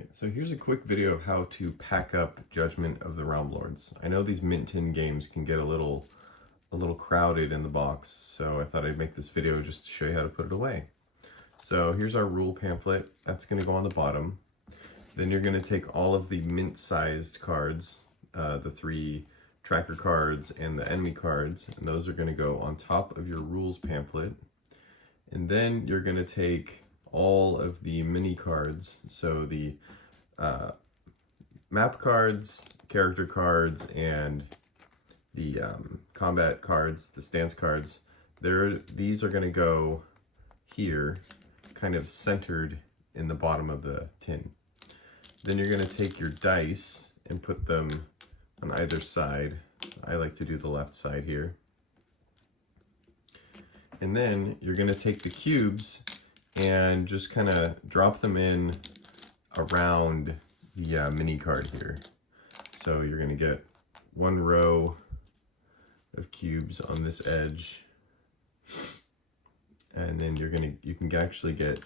Alright, so here's a quick video of how to pack up Judgment of the Realm Lords. I know these Mint tin games can get a little crowded in the box, so I thought I'd make this video just to show you how to put it away. So here's our rule pamphlet. That's going to go on the bottom. Then you're going to take all of the mint-sized cards, the 3 tracker cards and the enemy cards, and those are going to go on top of your rules pamphlet. And then you're going to take all of the mini cards, so the map cards, character cards, and the combat cards, the stance cards. These are going to go here, kind of centered in the bottom of the tin. Then you're going to take your dice and put them on either side. I like to do the left side here. And then you're going to take the cubes and just kind of drop them in around the mini card here. So you're going to get 1 row of cubes on this edge, and then you can actually get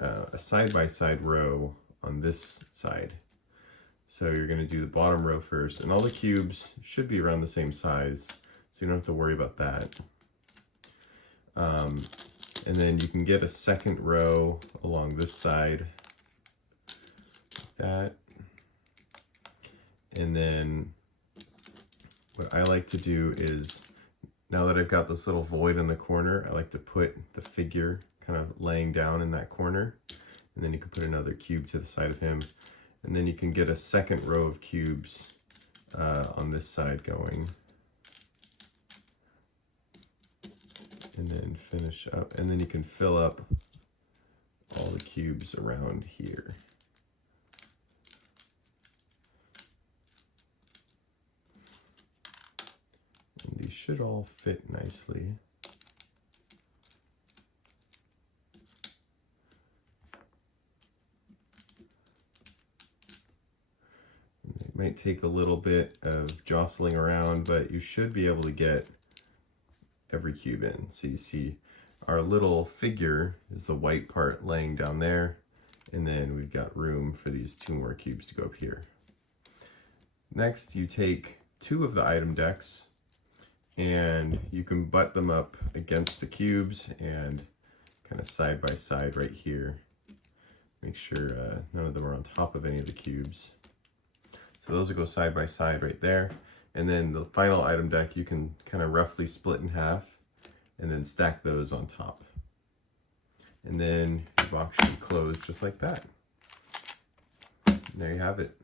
a side-by-side row on this side. So you're going to do the bottom row first, and all the cubes should be around the same size, so you don't have to worry about that. And then you can get a second row along this side, like that. And then what I like to do is, now that I've got this little void in the corner, I like to put the figure kind of laying down in that corner. And then you can put another cube to the side of him. And then you can get a second row of cubes on this side going. And then finish up, and then you can fill up all the cubes around here. And these should all fit nicely. And it might take a little bit of jostling around, but you should be able to get every cube in. So you see our little figure is the white part laying down there, and then we've got room for these 2 more cubes to go up here. Next, you take 2 of the item decks and you can butt them up against the cubes and kind of side by side right here. Make sure none of them are on top of any of the cubes. So those will go side by side right there. And then the final item deck, you can kind of roughly split in half and then stack those on top. And then your box should close just like that. And there you have it.